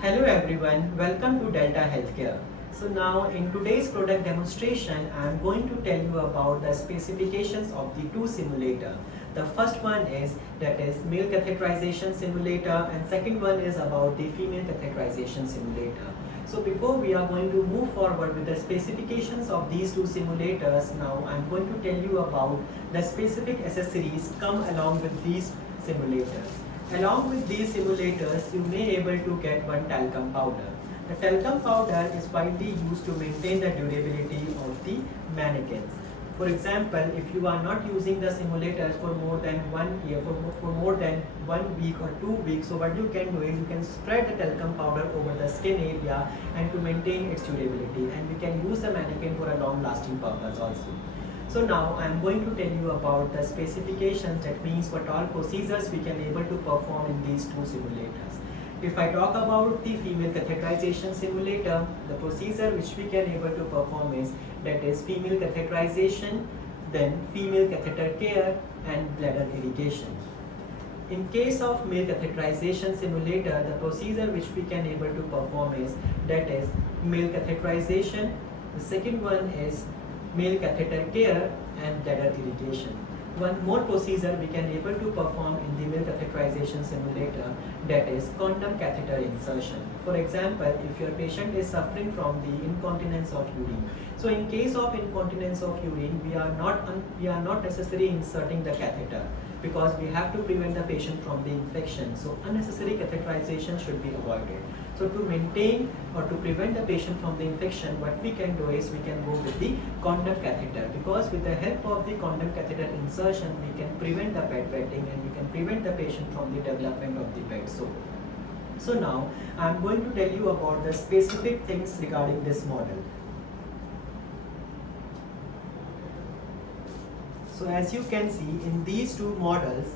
Hello everyone, welcome to Delta Healthcare. So now in today's product demonstration, I am going to tell you about the specifications of the two simulator. The first one is male catheterization simulator, and second one is about the female catheterization simulator. So before we are going to move forward with the specifications of these two simulators, now I am going to tell you about the specific accessories come along with these simulators. Along with these simulators, you may able to get one talcum powder. The talcum powder is widely used to maintain the durability of the mannequins. For example, if you are not using the simulators for more than 1 year, for more than 1 week or 2 weeks, so what you can do is you can spread the talcum powder over the skin area and to maintain its durability, and we can use the mannequin for a long lasting purpose also. So now I am going to tell you about the specifications, that means what all procedures we can able to perform in these two simulators. If I talk about the female catheterization simulator, the procedure which we can able to perform is female catheterization, then female catheter care and bladder irrigation. In case of male catheterization simulator, the procedure which we can able to perform is male catheterization. The second one is male catheter care and bladder irrigation. One more procedure we can able to perform in the male catheterization simulator, that is condom catheter insertion. For example, if your patient is suffering from the incontinence of urine, so in case of incontinence of urine, we are not necessarily inserting the catheter, because we have to prevent the patient from the infection. So unnecessary catheterization should be avoided. So to maintain or to prevent the patient from the infection, what we can do is we can go with the condom catheter, because with the help of the condom catheter insertion, we can prevent the bed wetting and we can prevent the patient from the development of the bed sore. So now I am going to tell you about the specific things regarding this model. So as you can see in these two models,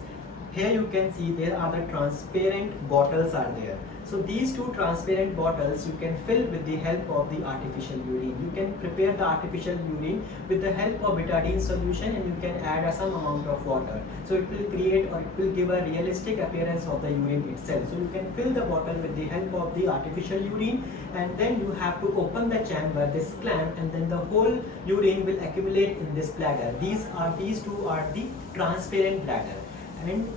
here you can see there are the transparent bottles are there. So these two transparent bottles you can fill with the help of the artificial urine. You can prepare the artificial urine with the help of betadine solution, and you can add some amount of water. So it will create, or it will give a realistic appearance of the urine itself. So you can fill the bottle with the help of the artificial urine, and then you have to open the chamber, this clamp, and then the whole urine will accumulate in this bladder. These two are the transparent bladder. And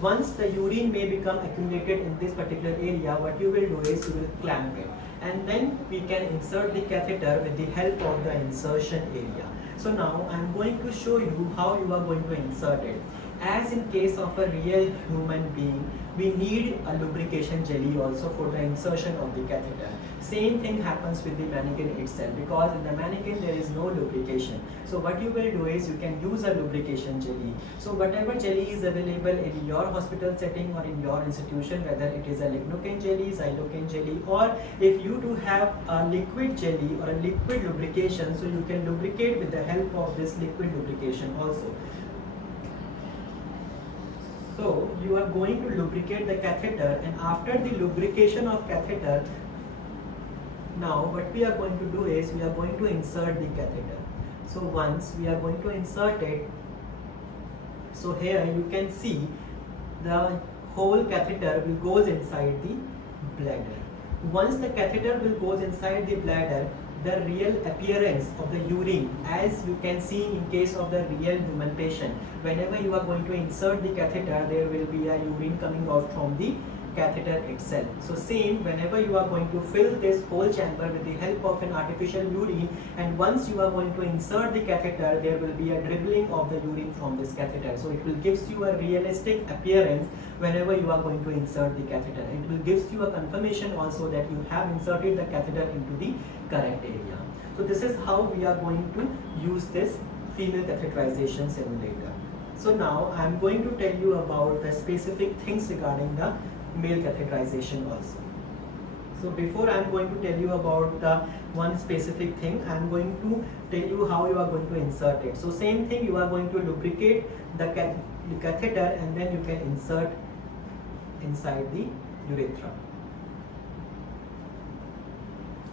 once the urine may become accumulated in this particular area, what you will do is you will clamp it, and then we can insert the catheter with the help of the insertion area. So now I am going to show you how you are going to insert it. As in case of a real human being, we need a lubrication jelly also for the insertion of the catheter. Same thing happens with the mannequin itself, because in the mannequin there is no lubrication. So what you will do is you can use a lubrication jelly. So whatever jelly is available in your hospital setting or in your institution, whether it is a lignocaine jelly, xylocaine jelly, or if you do have a liquid jelly or a liquid lubrication, so you can lubricate with the help of this liquid lubrication also. So you are going to lubricate the catheter, and after the lubrication of catheter, now what we are going to do is we are going to insert the catheter. So once we are going to insert it, so here you can see the whole catheter will goes inside the bladder. Once the catheter will goes inside the bladder, the real appearance of the urine, as you can see in case of the real human patient, whenever you are going to insert the catheter, there will be a urine coming out from the catheter itself. So same, whenever you are going to fill this whole chamber with the help of an artificial urine, and once you are going to insert the catheter, there will be a dribbling of the urine from this catheter. So it will gives you a realistic appearance whenever you are going to insert the catheter. It will gives you a confirmation also that you have inserted the catheter into the correct area. So this is how we are going to use this female catheterization simulator. So now I am going to tell you about the specific things regarding the male catheterization also. So before I am going to tell you about the one specific thing, I am going to tell you how you are going to insert it. So same thing, you are going to lubricate the catheter, and then you can insert inside the urethra.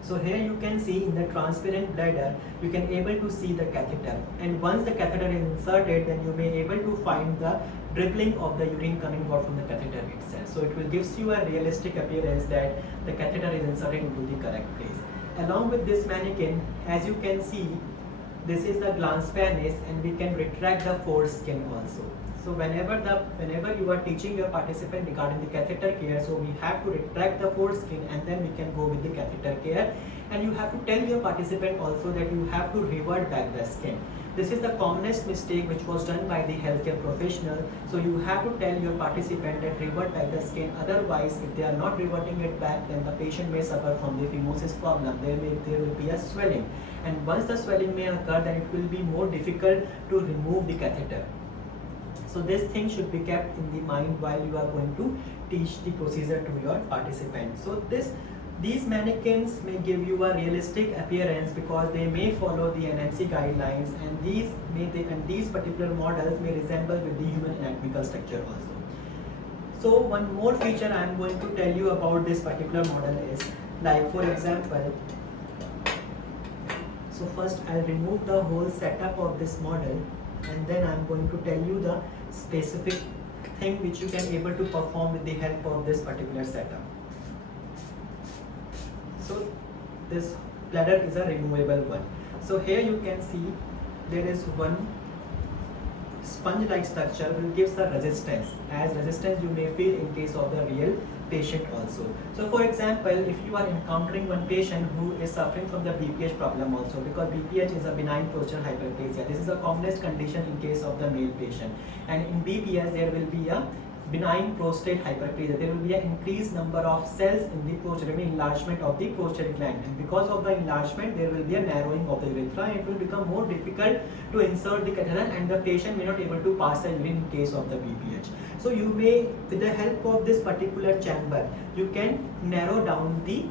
So here you can see in the transparent bladder, you can able to see the catheter, and once the catheter is inserted, then you may able to find the dribbling of the urine coming out from the catheter itself. So it will gives you a realistic appearance that the catheter is inserted into the correct place. Along with this mannequin, as you can see, this is the glans penis, and we can retract the foreskin also. So whenever you are teaching your participant regarding the catheter care, so we have to retract the foreskin and then we can go with the catheter care. And you have to tell your participant also that you have to revert back the skin. This is the commonest mistake which was done by the healthcare professional. So you have to tell your participant that revert back the skin. Otherwise, if they are not reverting it back, then the patient may suffer from the phimosis problem. There will be a swelling, and once the swelling may occur, then it will be more difficult to remove the catheter. So this thing should be kept in the mind while you are going to teach the procedure to your participant. So these mannequins may give you a realistic appearance because they may follow the NMC guidelines, and these particular models may resemble with the human anatomical structure also. So one more feature I am going to tell you about this particular model is, like for example, so first I'll remove the whole setup of this model, and then I'm going to tell you the specific thing which you can able to perform with the help of this particular setup. So this bladder is a removable one. So here you can see there is one sponge-like structure which gives the resistance, as resistance you may feel in case of the real patient also. So for example, if you are encountering one patient who is suffering from the BPH problem also, because BPH is a benign postural hyperplasia. This is the commonest condition in case of the male patient, and in BPH there will be a benign prostate hyperplasia. There will be an increased number of cells in the prostate, enlargement of the prostate gland, and because of the enlargement there will be a narrowing of the urethra, and it will become more difficult to insert the catheter, and the patient may not able to pass the urine in case of the BPH. So you may, with the help of this particular chamber, you can narrow down the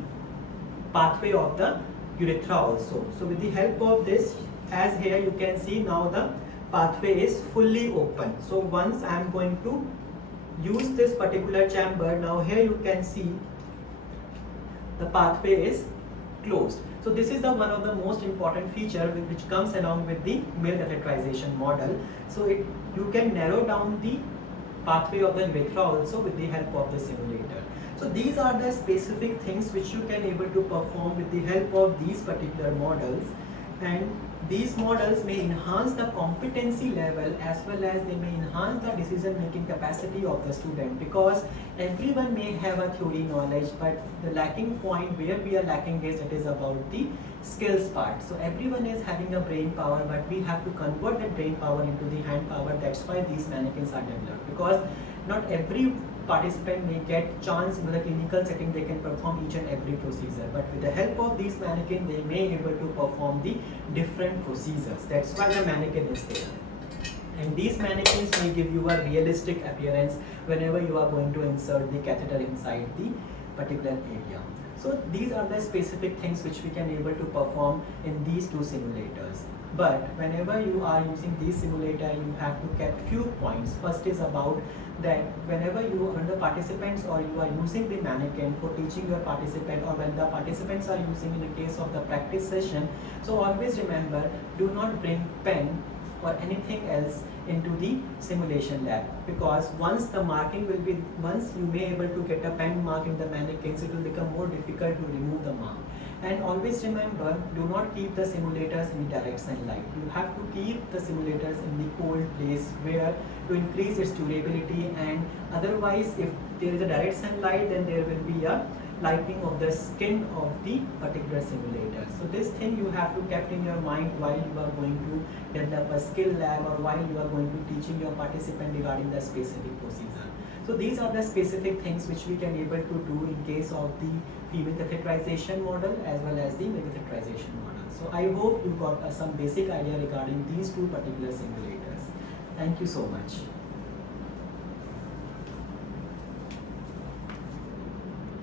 pathway of the urethra also. So with the help of this, as here you can see now the pathway is fully open. So once I am going to use this particular chamber, now here you can see the pathway is closed. So this is the one of the most important feature which comes along with the male catheterization model. So you can narrow down the pathway of the urethra also with the help of the simulator. So these are the specific things which you can able to perform with the help of these particular models, and these models may enhance the competency level as well as they may enhance the decision making capacity of the student, because everyone may have a theory knowledge, but the lacking point where we are lacking is it is about the skills part. So everyone is having a brain power, but we have to convert that brain power into the hand power. That's why these mannequins are developed, because not every participant may get chance in the clinical setting they can perform each and every procedure, but with the help of these mannequin they may able to perform the different procedures. That's why the mannequin is there, and these mannequins may give you a realistic appearance whenever you are going to insert the catheter inside the particular area. So these are the specific things which we can able to perform in these two simulators. But whenever you are using these simulator, you have to keep few points. First is about that whenever the participants or you are using the mannequin for teaching your participant, or when the participants are using in the case of the practice session, so always remember, do not bring pen or anything else into the simulation lab, because once you may able to get a pen mark in the mannequins, it will become more difficult to remove the mark. And always remember, do not keep the simulators in direct sunlight. You have to keep the simulators in the cold place where to increase its durability, and otherwise if there is a direct sunlight, then there will be a lightening of the skin of the particular simulator. So this thing you have to keep in your mind while you are going to develop a skill lab, or while you are going to teaching your participant regarding the specific procedure. So these are the specific things which we can able to do in case of the female catheterization model as well as the male catheterization model. So I hope you got some basic idea regarding these two particular simulators. Thank you so much.